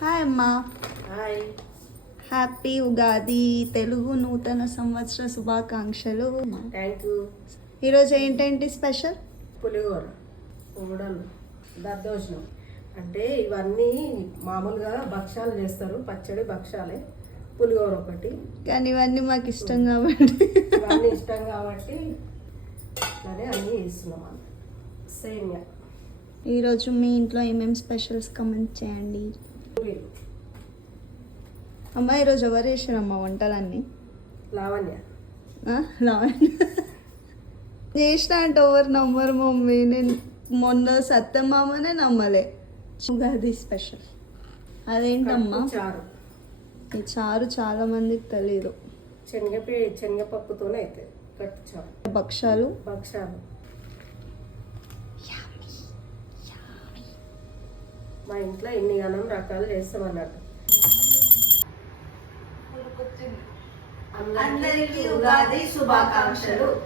Hi అమ్మా. Hi. Happy Ugadi, Telugu నూతన సంవత్సర శుభాకాంక్షలు. Thank you. ఈరోజు ఏంటంటే స్పెషల్? పులిహోర, ఊడలు, దద్దోజనం. అంటే ఇవన్నీ మామూలుగా భక్షాలు చేస్తారు, పచ్చడి భక్షాలే. పులిహోర ఒకటి. కానీ ఇవన్నీ మాకు ఇష్టం కాబట్టి ఇవన్నీ ఇష్టం కాబట్టి అట్లనే అన్నీ వేస్తున్నాం అన్న. సేమియా. ఈరోజు మీ ఇంట్లో ఏమేమి స్పెషల్స్ కమెంట్ చేయండి. పూరీలు. అమ్మ ఈరోజు ఎవరు చేసారమ్మా వంటలన్నీ? లావణ్య. లావణ్య చేసిన అంటే ఎవరు నమ్మరు మమ్మీ. నేను మొన్న సత్యమామనే నమ్మలే. ఉగాది స్పెషల్ అదేంటమ్మా? చారు. ఈ చారు చాలా మందికి తెలీదు. శనగపప్పుతోనే అవుతుంది కట్టు చారు. భక్షాలు. మా ఇంట్లో ఇన్ని గణం రకాలు చేస్తాం అన్నట్టు. అందరికీ ఉగాది శుభాకాంక్షలు.